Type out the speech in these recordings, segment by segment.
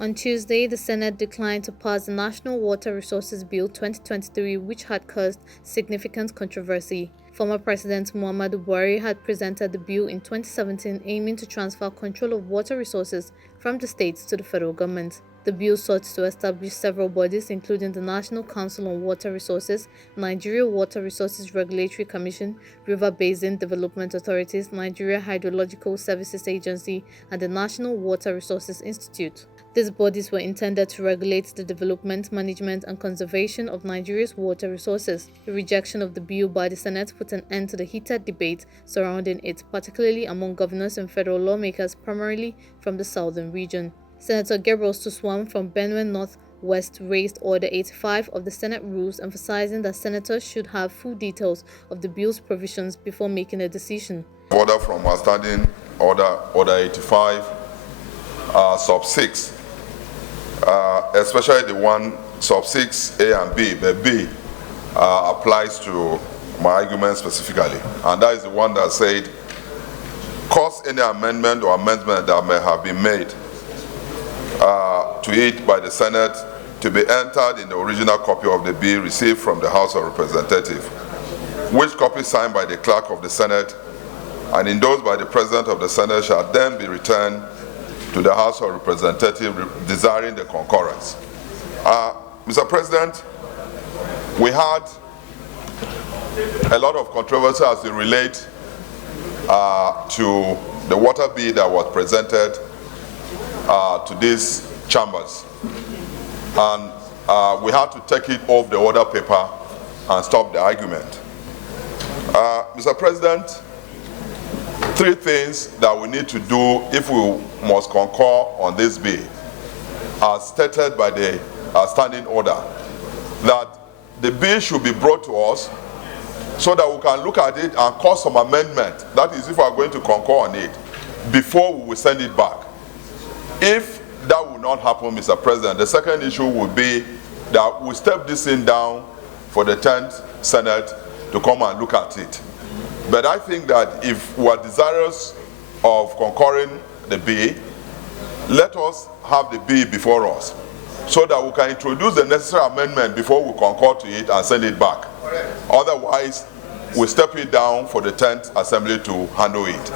On Tuesday, the Senate declined to pass the National Water Resources Bill 2023, which had caused significant controversy. Former President Muhammadu Buhari had presented the bill in 2017, aiming to transfer control of water resources from the states to the federal government. The bill sought to establish several bodies, including the National Council on Water Resources, Nigeria Water Resources Regulatory Commission, River Basin Development Authorities, Nigeria Hydrological Services Agency, and the National Water Resources Institute. These bodies were intended to regulate the development, management, and conservation of Nigeria's water resources. The rejection of the bill by the Senate put an end to the heated debate surrounding it, particularly among governors and federal lawmakers, primarily from the southern region. Senator Gabriel Suswam from Benue North West raised Order 85 of the Senate rules, emphasizing that senators should have full details of the bill's provisions before making a decision. Order from outstanding Order 85, sub 6, especially the one sub 6 A and B, but B applies to my argument specifically, and that is the one that said, cause any amendment or amendment that may have been made to it by the Senate to be entered in the original copy of the bill received from the House of Representatives, which copy signed by the clerk of the Senate and endorsed by the President of the Senate shall then be returned to the House of Representatives desiring the concurrence. Mr. President, we had a lot of controversy as it relates to the water bill that was presented to these chambers, and we had to take it off the order paper and stop the argument. Mr. President, three things that we need to do if we must concur on this bill are stated by the standing order, that the bill should be brought to us so that we can look at it and cause some amendment, that is if we are going to concur on it, before we will send it back. If that will not happen, Mr. President, the second issue would be that we step this thing down for the 10th Senate to come and look at it. But I think that if we are desirous of concurring the bill, let us have the bill before us so that we can introduce the necessary amendment before we concur to it and send it back. Otherwise, we step it down for the 10th Assembly to handle it.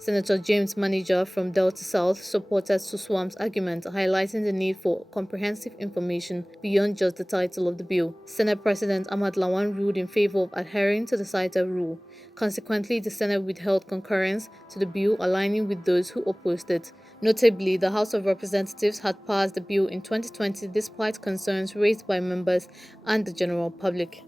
Senator James Manager from Delta South supported Suswam's argument, highlighting the need for comprehensive information beyond just the title of the bill. Senate President Ahmad Lawan ruled in favor of adhering to the cited rule. Consequently, the Senate withheld concurrence to the bill, aligning with those who opposed it. Notably, the House of Representatives had passed the bill in 2020 despite concerns raised by members and the general public.